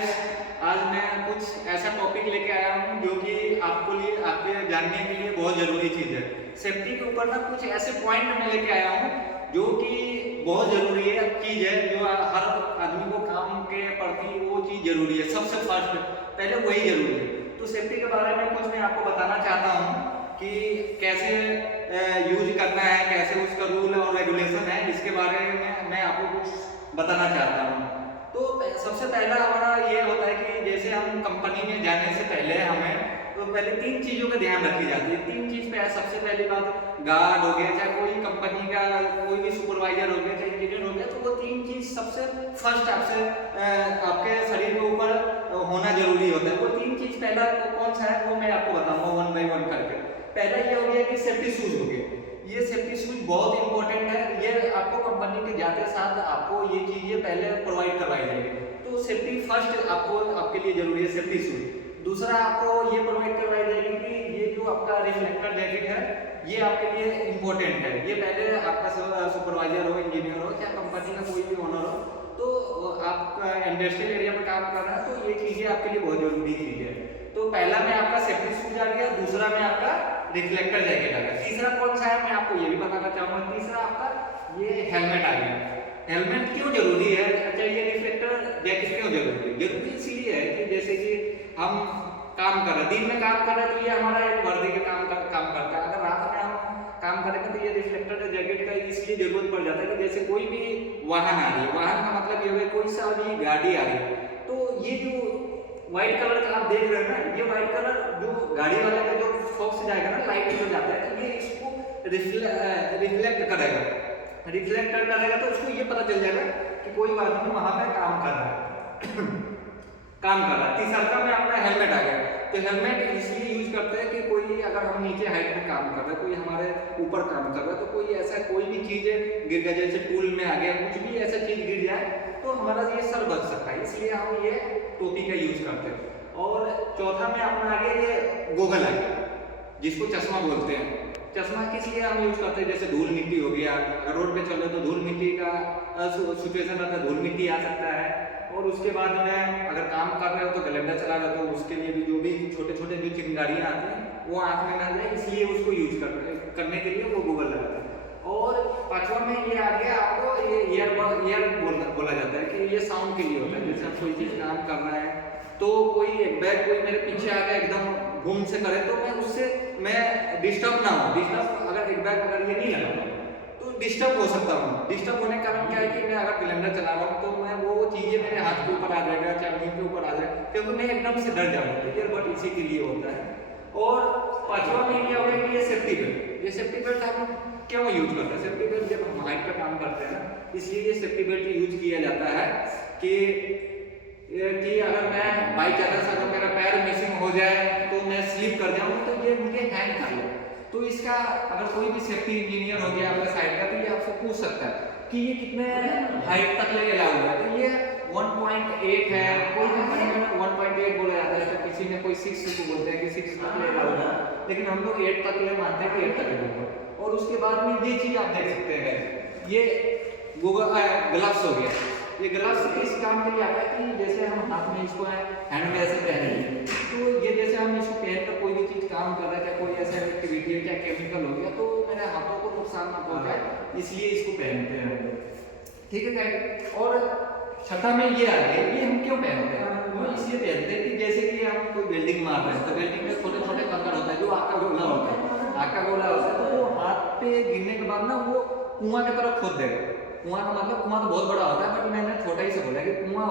आज मैं कुछ ऐसा टॉपिक लेके आया हूँ जो कि आपके जानने के लिए बहुत ज़रूरी चीज़ है। सेफ्टी के ऊपर ना कुछ ऐसे पॉइंट मैं लेके आया हूँ जो कि बहुत ज़रूरी है चीज़ है, जो हर आदमी को काम के प्रति वो चीज़ ज़रूरी है। सबसे फर्स्ट पहले वही ज़रूरी है। तो सेफ्टी के बारे में कुछ मैं आपको बताना चाहता हूँ कि कैसे यूज करना है, कैसे उसका रूल और रेगुलेशन है, इसके बारे में मैं आपको कुछ बताना चाहता हूँ। तो सबसे पहला हमारा ये होता है कि जैसे हम कंपनी में जाने से पहले हमें तो पहले तीन चीज़ों का ध्यान रखी जाती है। तीन चीज़ पे सबसे पहली बात, गार्ड हो गया, चाहे कोई कंपनी का कोई भी सुपरवाइजर हो गया, चाहे इंजीनियर हो गया, तो वो तीन चीज़ सबसे फर्स्ट आपके शरीर के ऊपर होना जरूरी होता है। वो तीन चीज़ पहला कौन सा है वो मैं आपको बताऊंगा वन बाई वन करके। पहला ये हो गया कि सेफ्टी शूज हो गया। ये सेफ्टी शूज बहुत इंपॉर्टेंट है। ये आपको कंपनी के जाते साथ आपको ये चीजें पहले प्रोवाइड करवाई जाएगी। तो सेफ्टी फर्स्ट आपके लिए जरूरी है, सेफ्टी शूज। दूसरा आपको ये प्रोवाइड करवाई जाएगी कि ये जो आपका रिफ्लेक्टर जैकेट है ये आपके लिए इंपॉर्टेंट है। ये पहले आपका सुपरवाइजर हो, इंजीनियर हो, या कंपनी का कोई भी ओनर हो, तो आप इंडस्ट्रियल एरिया में काम कर रहे हैं तो ये चीजें आपके लिए बहुत जरूरी चीज है। तो पहला में आपका सेफ्टी शूज आ गया, दूसरा में आपका रिफ्लेक्टर जैकेट आ गया। तीसरा कौन सा है मैं आपको ये भी बताना चाहूंगा। तीसरा आपका ये हेलमेट आ गया। हेलमेट क्यों जरूरी है? अच्छा, ये रिफ्लेक्टर जैकेट क्यों जरूरी है? जरूरी इसलिए है कि जैसे कि हम काम कर रहे हैं, दिन में काम कर रहे हैं तो ये हमारा एक वर्दी का काम करता है। अगर रात में हम काम करेंगे तो ये रिफ्लेक्टर जैकेट का इसलिए जरूरत पड़ जाता है कि जैसे कोई भी वाहन आ रही है, वाहन का मतलब ये है कोई सा भी गाड़ी आ रही है, तो ये जो व्हाइट कलर का आप देख रहे हैं ना, ये व्हाइट कलर जो गाड़ी वाले का जो फोक्स जाएगा ना, लाइट जो जाता है, तो ये इसको रिफ्लेक्ट करेगा। रिफ्लेक्ट करेगा तो उसको ये पता चल जाएगा कि कोई आदमी वहां पे काम कर रहा है काम कर रहा है। तीसरा में आपका हेलमेट आ गया। तो हेलमेट इसलिए यूज करते हैं कि कोई अगर हम नीचे हाइट में काम कर रहे हैं, कोई हमारे ऊपर काम कर रहा है, तो कोई ऐसा कोई भी चीज गिर गया, जैसे टूल में आ गया, कुछ भी ऐसा चीज गिर जाए तो हमारा ये सर बच सकता है, इसलिए हम ये टोपी का यूज करते हैं। और चौथा में अपना आ गया ये गोगल आ गया, जिसको चश्मा बोलते हैं। चश्मा किस लिए हम यूज करते हैं? जैसे धूल मिट्टी हो गया, अगर रोड पे चल रहे तो धूल मिट्टी का सिचुएशन रहता है, धूल मिट्टी आ सकता है। और उसके बाद में अगर काम कर रहे हो तो कैलेंडर चला रहे हो तो उसके लिए भी जो भी छोटे छोटे जो चिंगारियां आती हैं वो आंख में ना जाए, इसलिए उसको यूज करने के लिए वो गूगल लगाते हैं। और पांचवा में ये आ गया आपको ये ईयर बोला जाता है कि ये साउंड के लिए होता है। जैसे हम कोई चीज काम कर रहे हैं तो कोई एक बैग कोई मेरे पीछे आ गया एकदम घूम से करे तो मैं डिस्टर्ब ना हो। डिस्टर्ब अगर एक बैग अगर ये नहीं लगा तो डिस्टर्ब हो सकता हूँ। डिस्टर्ब होने का कारण क्या है कि मैं अगर कैलेंडर चला रहा हूँ तो मैं वो चीजें मेरे हाथ के ऊपर आ जाएगा, चाहे मुंह के ऊपर आ जाए, क्योंकि मैं एकदम से डर जाऊंगा। तो ईयरबड इसी के लिए होता है। और पांचवा में क्या होगा कि ये सेफ्टी बेल्ट। ये सेफ्टी बेल्ट हम क्यों यूज करते हैं? सेफ्टी बेल्ट जब हम हाइट का काम करते हैं ना, इसलिए ये सेफ्टी बेल्ट यूज किया जाता है कि अगर मैं बाइक चालक से अगर मेरा पैर मिसिंग हो जाए तो मैं स्लिप कर जाऊँ तो ये मुझे हैंग कर ले। तो इसका अगर कोई भी सेफ्टी इंजीनियर हो गया आपका साइड का तो ये आपसे पूछ सकता है कि ये कितने हाइट तक ले अलाउ है। तो ये 1.8 है, कोई कंपनी में 1.8 बोला जाता है, तो किसी ने कोई 6 को बोलते हैं कि 6 तक ले अलाउ है, लेकिन हम लोग 8 तक ले मानते हैं कि 8 तक ले। और उसके बाद में ये चीज आप देख सकते हैं, ये गूगल ग्लव्स हो गया। ये ग्लव्स किस काम के लिए आता है कि जैसे हम हाथ में इसको हैंड में ऐसे पहने, तो ये जैसे हम इसको पहन कर कोई भी चीज काम कर रहे हैं, कोई ऐसा एक्टिविटी है, क्या केमिकल हो गया, तो मेरे हाथों को नुकसान ना पहुंचाए, इसलिए इसको पहनते हैं। ठीक है गाइस। और छठा में ये आ गया, ये हम क्यों पहनते हैं? वो इसलिए पहनते हैं कि जैसे कि हम कोई वेल्डिंग मार रहे हैं तो वेल्डिंग में छोटे छोटे कंकड़ होता है जो आका गोला होता है, आका गोला होता है, तो वो हाथ पे गिरने के बाद ना वो कुआं की तरफ खोद देगा। कुआं का मतलब कुआं तो बहुत बड़ा होता है, बट मैंने छोटा ही से बोला कि कुआं